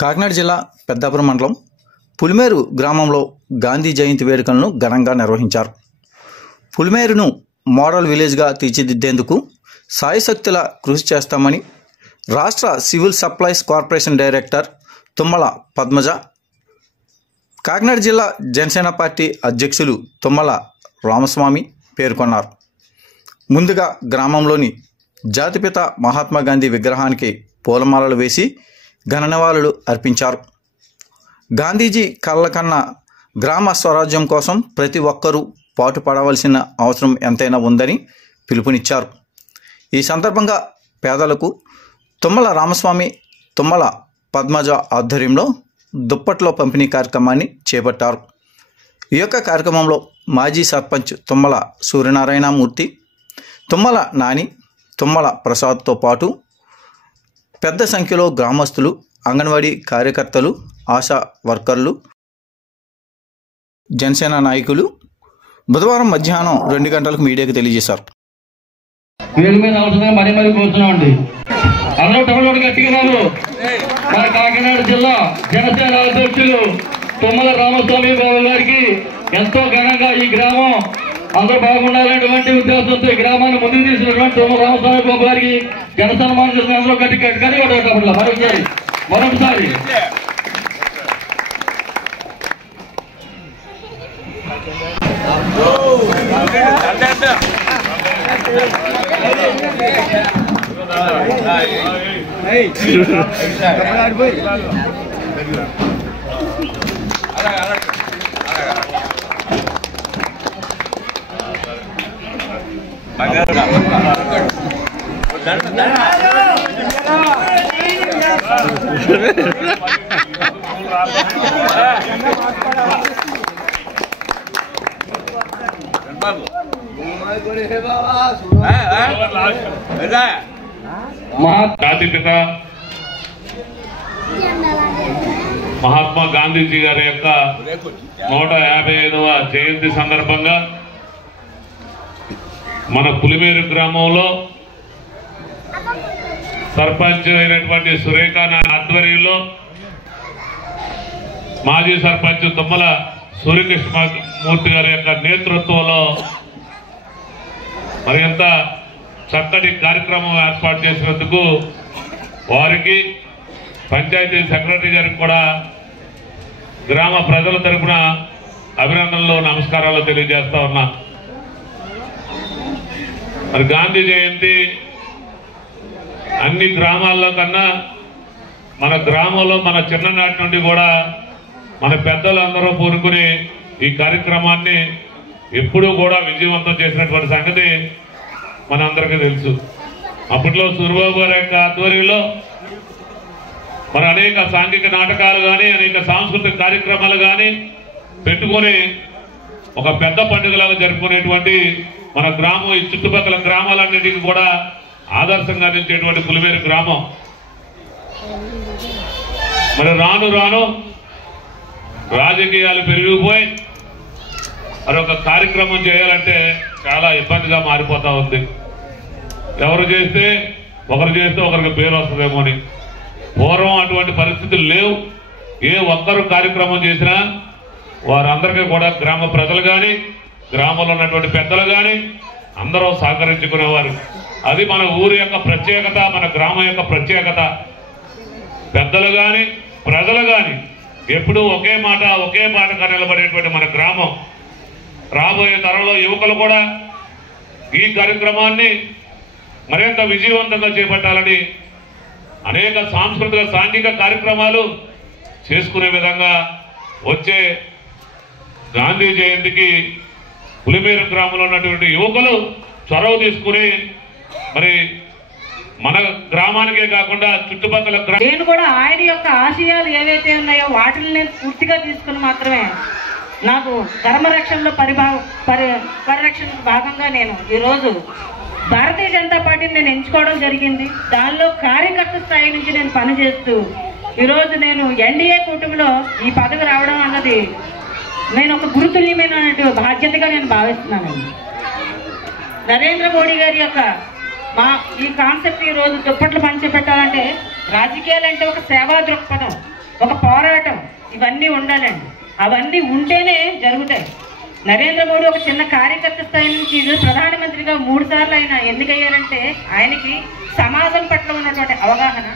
కాకినాడ జిల్లా పెద్దాపురం మండలం పులిమేరు గ్రామంలో గాంధీ జయంతి వేడుకలను ఘనంగా నిర్వహించారు. పులిమేరును మోడల్ విలేజ్గా తీర్చిదిద్దేందుకు సాయశక్తుల కృషి చేస్తామని రాష్ట్ర civil supplies corporation director Tummala Padmaja, Kakinada జిల్లా జనసేన పార్టీ అధ్యక్షులు తుమ్మల రామస్వామి పేర్కొన్నారు. ముందుగా గ్రామంలోని జాతిపిత మహాత్మా గాంధీ విగ్రహానికి పూలమాలలు వేసి ఘన నివాళులు అర్పించారు. గాంధీజీ కళ్ళ కన్నా గ్రామ స్వరాజ్యం కోసం ప్రతి ఒక్కరూ పాటుపడవలసిన అవసరం ఎంతైనా ఉందని పిలుపునిచ్చారు. ఈ సందర్భంగా పేదలకు తుమ్మల రామస్వామి, తుమ్మల పద్మజ ఆధ్వర్యంలో దుప్పట్లో పంపిణీ కార్యక్రమాన్ని చేపట్టారు. ఈ యొక్క కార్యక్రమంలో మాజీ సర్పంచ్ తుమ్మల సూర్యనారాయణమూర్తి, తుమ్మల నాని, తుమ్మల ప్రసాద్తో పాటు పెద్ద సంఖ్యలో గ్రామస్తులు, అంగన్వాడీ కార్యకర్తలు, ఆశా వర్కర్లు, జనసేన నాయకులు బుధవారం మధ్యాహ్నం 2 గంటలకు మీడియాకు తెలియజేశారు. మన కాకినాడ జిల్లా జనసేన అధ్యక్షులు తుమ్మల రామస్వామి బాబు గారికి ఎంతో ఘనంగా ఈ గ్రామం అందరూ బాగుండాలనేటువంటి ఉద్దేశంతో ఈ గ్రామాన్ని ముందుకు తీసుకున్నటువంటి తుమ్మల రామస్వామి బాబు గారికి జన సన్మానం చేసిన అందరూ గట్టి మరొకసారి జాతిపిత మహాత్మా గాంధీజీ గారి యొక్క 155వ జయంతి సందర్భంగా మన పులిమేరు గ్రామంలో సర్పంచ్ అయినటువంటి సురేఖ ఆధ్వర్యంలో మాజీ సర్పంచ్ తుమ్మల సూర్యకృష్ణమూర్తి గారి యొక్క నేతృత్వంలో మరింత చక్కటి కార్యక్రమం ఏర్పాటు చేసినందుకు వారికి, పంచాయతీ సెక్రటరీ గారికి కూడా గ్రామ ప్రజల తరఫున అభినందనలు, నమస్కారాలు తెలియజేస్తా ఉన్నా. మరి గాంధీ జయంతి అన్ని గ్రామాల్లో కన్నా మన గ్రామంలో మన చిన్ననాటి నుండి కూడా మన పెద్దలు అందరూ పూనుకుని ఈ కార్యక్రమాన్ని ఎప్పుడూ కూడా విజయవంతం చేసినటువంటి సంగతి మనందరికీ తెలుసు. అప్పట్లో సూర్యబాబు గారి యొక్క ఆధ్వర్యంలో మరి అనేక సాంఘిక నాటకాలు కానీ, అనేక సాంస్కృతిక కార్యక్రమాలు కానీ పెట్టుకొని ఒక పెద్ద పండుగలాగా జరుపుకునేటువంటి మన గ్రామం, ఈ చుట్టుపక్కల గ్రామాలన్నింటికి కూడా ఆదర్శంగా నిలిచేటువంటి పులిమేరు గ్రామం. మరి రాను రాను రాజకీయాలు పెరిగిపోయి మరి ఒక కార్యక్రమం చేయాలంటే చాలా ఇబ్బందిగా మారిపోతా ఉంది. ఎవరు చేస్తే ఒకరికి పేరు వస్తుందేమో అని. పూర్వం అటువంటి పరిస్థితులు లేవు. ఏ ఒక్కరు కార్యక్రమం చేసినా వారందరికీ కూడా గ్రామ ప్రజలు కానీ, గ్రామంలో ఉన్నటువంటి పెద్దలు కానీ అందరూ సహకరించుకునేవారు. అది మన ఊరి యొక్క ప్రత్యేకత, మన గ్రామం యొక్క ప్రత్యేకత. పెద్దలు కానీ, ప్రజలు కానీ ఎప్పుడూ ఒకే మాటగా నిలబడేటువంటి మన గ్రామం. రాబోయే తరంలో యువకులు కూడా ఈ కార్యక్రమాన్ని మరింత విజయవంతంగా చేపట్టాలని అనేక సాంస్కృతిక, సాంఘిక కార్యక్రమాలు చేసుకునే విధంగా వచ్చే గాంధీ జయంతికి పులిమేరు గ్రామంలో ఉన్నటువంటి యువకులు చొరవ తీసుకుని మరి మన గ్రామానికే కాకుండా చుట్టుపక్కల నేను కూడా ఆయన యొక్క ఆశయాలు ఏవైతే ఉన్నాయో వాటిని నేను పూర్తిగా తీసుకుని మాత్రమే నాకు ధర్మరక్షణలో పరిరక్షణకు భాగంగా నేను ఈరోజు భారతీయ జనతా పార్టీని నేను ఎంచుకోవడం జరిగింది. దానిలో కార్యకర్త స్థాయి నుంచి నేను పనిచేస్తూ ఈరోజు నేను ఎన్డీఏ కూటమిలో ఈ పదవి రావడం అన్నది నేను ఒక గురుతుల్యమైన బాధ్యతగా నేను భావిస్తున్నానండి. నరేంద్ర మోడీ గారి యొక్క ఈ కాన్సెప్ట్ ఈరోజు దుప్పట్లు పంచిపెట్టాలంటే రాజకీయాలు అంటే ఒక సేవా దృక్పథం. ఒక పోరాటం ఇవన్నీ ఉండాలండి. అవన్నీ ఉంటేనే జరుగుతాయి. నరేంద్ర మోడీ ఒక చిన్న కార్యకర్త స్థాయి నుంచి ప్రధానమంత్రిగా 3 సార్లు ఆయన ఎన్నికయ్యారంటే ఆయనకి సమాజం పట్ల ఉన్నటువంటి అవగాహన,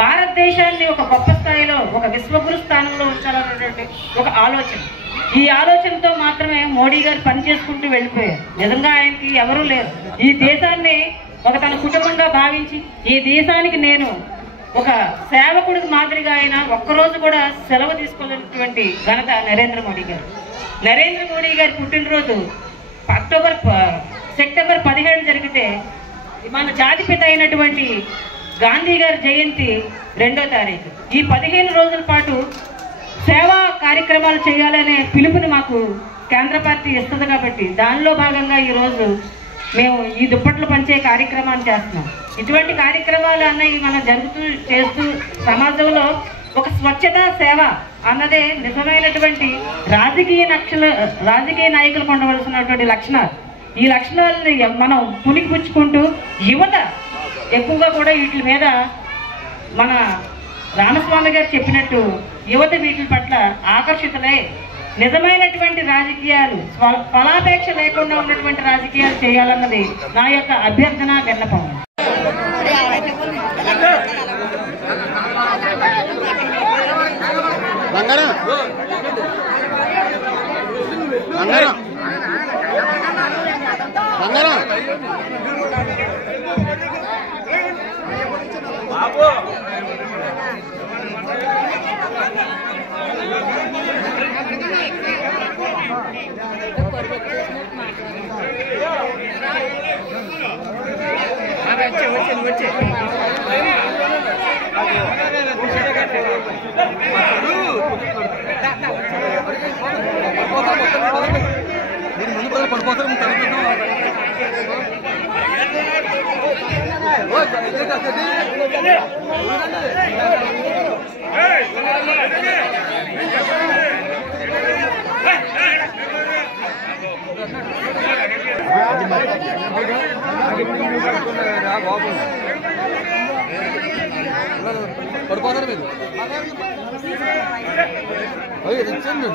భారతదేశాన్ని ఒక గొప్ప స్థాయిలో ఒక విశ్వగురు స్థానంలో ఉంచాలన్నటువంటి ఒక ఆలోచన. ఈ ఆలోచనతో మాత్రమే మోడీ గారు పనిచేసుకుంటూ వెళ్ళిపోయారు. నిజంగా ఆయనకి ఎవరూ లేరు. ఈ దేశాన్ని ఒక తన కుటుంబంగా భావించి ఈ దేశానికి నేను ఒక సేవకుడికి మాదిరిగా ఆయన ఒక్కరోజు కూడా సెలవు తీసుకోలేనటువంటి ఘనత నరేంద్ర మోడీ గారు. నరేంద్ర మోడీ గారి పుట్టినరోజు సెప్టెంబర్ 17 జరిగితే మన జాతిపిత అయినటువంటి గాంధీ గారి జయంతి 2వ తారీఖు. ఈ 15 రోజుల పాటు సేవా కార్యక్రమాలు చేయాలనే పిలుపుని మాకు కేంద్ర పార్టీ ఇస్తుంది కాబట్టి దానిలో భాగంగా ఈరోజు మేము ఈ దుప్పట్లు పంచే కార్యక్రమాన్ని చేస్తున్నాం. ఇటువంటి కార్యక్రమాలు అన్నవి మనం చేస్తూ సమాజంలో ఒక స్వచ్ఛత సేవ అన్నదే నిజమైనటువంటి రాజకీయ నాయకులకు ఉండవలసినటువంటి లక్షణాలు. ఈ లక్షణాలని మనం పుణికిపుచ్చుకుంటూ యువత ఎక్కువగా కూడా వీటి మీద మన రామస్వామి గారు చెప్పినట్టు యువత వీటి పట్ల ఆకర్షితులై నిజమైనటువంటి రాజకీయాలు, ఫలాపేక్ష లేకుండా ఉన్నటువంటి రాజకీయాలు చేయాలన్నది నా యొక్క అభ్యర్థన, విన్నపం. పడిపోతారు మీరు తెచ్చండి.